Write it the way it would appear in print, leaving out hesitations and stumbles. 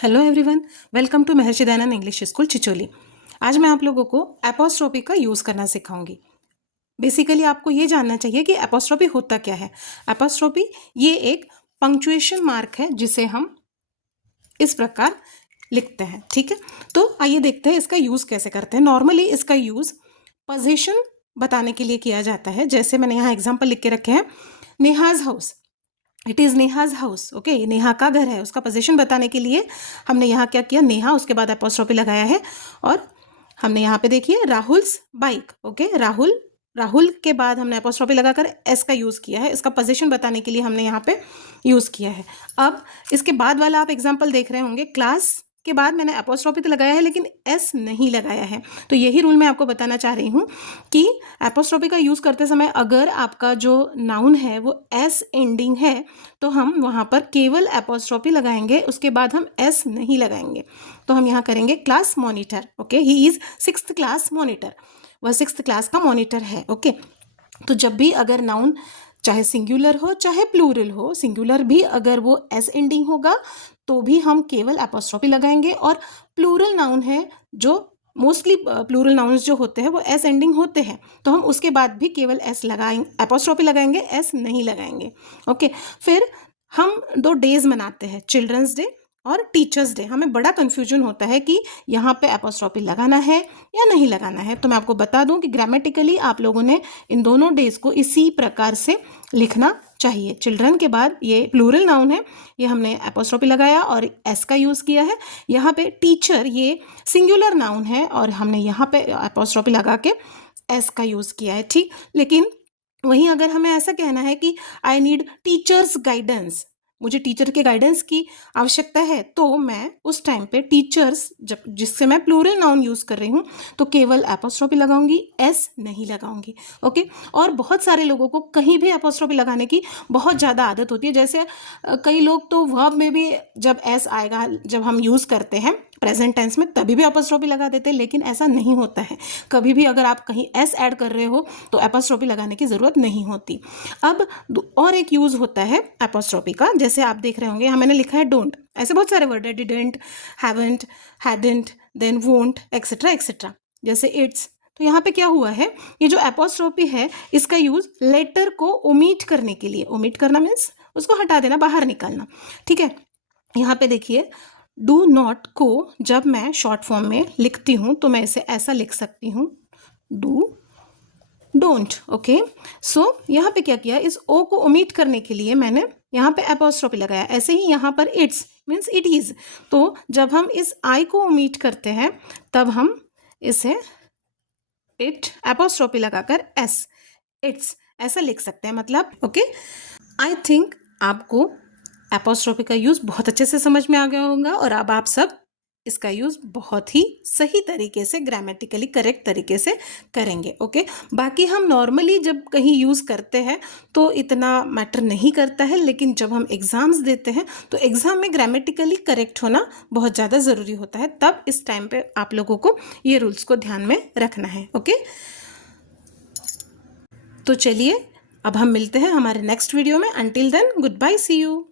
Hello everyone, welcome to Maharshi Dayanand English school Chicholi. आज मैं आप लोगों को एपोस्ट्रोफी का यूज़ करना सिखाऊंगी। बेसिकली आपको ये जानना चाहिए कि एपोस्ट्रोफी होता क्या है। एपोस्ट्रोफी ये एक पंक्चुएशन मार्क है जिसे हम इस प्रकार लिखते हैं। ठीक है, तो आइए देखते हैं इसका यूज़ कैसे करते हैं। नॉर्मली इसका यूज़ पोजीशन बताने के लिए किया जाता है। जैसे मैंने यहाँ एग्जाम्पल लिख के रखे हैं, Neha's house, it is Neha's house. Okay, Neha का घर है, उसका पोजीशन बताने के लिए हमने यहाँ क्या किया, नेहा उसके बाद एपोस्ट्रोफी लगाया है। और हमने यहाँ पे देखिए राहुल्स बाइक। ओके, राहुल के बाद हमने एपोस्ट्रोफी लगाकर एस का यूज़ किया है। इसका पोजीशन बताने के लिए हमने यहाँ पे यूज़ किया है। अब इसके बाद वाला आप एग्जाम्पल देख रहे होंगे, क्लास के बाद मैंने एपोस्ट्रोफी तो लगाया है लेकिन एस नहीं लगाया है। तो यही रूल मैं आपको बताना चाह रही हूँ कि एपोस्ट्रोफी का यूज़ करते समय अगर आपका जो नाउन है वो एस एंडिंग है तो हम वहाँ पर केवल एपोस्ट्रोफी लगाएंगे, उसके बाद हम एस नहीं लगाएंगे। तो हम यहाँ करेंगे class monitor. Okay, he is 6th class monitor, वह 6th क्लास का मॉनिटर है। ओके, तो जब भी अगर नाउन चाहे सिंगुलर हो चाहे प्लूरल हो, सिंगुलर भी अगर वो एस एंडिंग होगा तो भी हम केवल एपोस्ट्रोफी लगाएंगे, और प्लूरल नाउन है जो मोस्टली प्लूरल नाउन्स जो होते हैं वो एस एंडिंग होते हैं तो हम उसके बाद भी केवल एस लगाएंगे, एपोस्ट्रोफी लगाएंगे, एस नहीं लगाएंगे। ओके, फिर हम 2 डेज मनाते हैं, चिल्ड्रंस डे और टीचर्स डे। हमें बड़ा कन्फ्यूजन होता है कि यहाँ पे एपोस्ट्रोफी लगाना है या नहीं लगाना है। तो मैं आपको बता दूं कि ग्रामेटिकली आप लोगों ने इन दोनों डेज को इसी प्रकार से लिखना चाहिए। चिल्ड्रन के बाद ये प्लूरल नाउन है, ये हमने एपोस्ट्रोफी लगाया और एस का यूज़ किया है। यहाँ पे टीचर ये सिंगुलर नाउन है और हमने यहाँ पे एपोस्ट्रोफी लगा के एस का यूज़ किया है। ठीक, लेकिन वहीं अगर हमें ऐसा कहना है कि आई नीड टीचर्स गाइडेंस, मुझे टीचर के गाइडेंस की आवश्यकता है, तो मैं उस टाइम पे टीचर्स जब जिससे मैं प्लूरल नाउन यूज़ कर रही हूँ तो केवल एपोस्ट्रोफी लगाऊंगी, एस नहीं लगाऊंगी। ओके, और बहुत सारे लोगों को कहीं भी एपोस्ट्रोफी लगाने की बहुत ज़्यादा आदत होती है। जैसे कई लोग तो वर्ब में भी जब एस आएगा, जब हम यूज़ करते हैं प्रेजेंट टेंस में, तभी भी एपोस्ट्रोफी लगा देते हैं, लेकिन ऐसा नहीं होता है। कभी भी अगर आप कहीं एस ऐड कर रहे हो तो एपोस्ट्रोफी लगाने की ज़रूरत नहीं होती। अब और एक यूज़ होता है एपोस्ट्रोफी का, जैसे आप देख रहे होंगे यहाँ मैंने लिखा है डोंट, ऐसे बहुत सारे वर्ड है, didn't, haven't, hadn't, then won't, etcetera etcetera. जैसे इट्स, तो यहाँ पे क्या हुआ है, ये जो एपोस्ट्रोफी है इसका यूज़ लेटर को ओमिट करने के लिए, ओमिट करना मीन्स उसको हटा देना, बाहर निकालना। ठीक है, यहाँ पे देखिए डू नॉट को जब मैं शॉर्ट फॉर्म में लिखती हूँ तो मैं इसे ऐसा लिख सकती हूँ, डू डोंट। ओके, सो यहाँ पे क्या किया, इस ओ को ओमिट करने के लिए मैंने यहाँ पे एपोस्ट्रोफी लगाया। ऐसे ही यहाँ पर इट्स मीन्स इट इज़, तो जब हम इस आई को ओमिट करते हैं तब हम इसे इट एपोस्ट्रोफी लगाकर एस, इट्स ऐसा लिख सकते हैं। मतलब ओके, आई थिंक आपको एपोस्ट्रोफी का यूज़ बहुत अच्छे से समझ में आ गया होगा और अब आप सब इसका यूज़ बहुत ही सही तरीके से, ग्रामेटिकली करेक्ट तरीके से करेंगे। ओके, बाकी हम नॉर्मली जब कहीं यूज़ करते हैं तो इतना मैटर नहीं करता है, लेकिन जब हम एग्ज़ाम्स देते हैं तो एग्ज़ाम में ग्रामेटिकली करेक्ट होना बहुत ज़्यादा ज़रूरी होता है। तब इस टाइम पे आप लोगों को ये रूल्स को ध्यान में रखना है। ओके, तो चलिए अब हम मिलते हैं हमारे नेक्स्ट वीडियो में। Until then, goodbye, see you.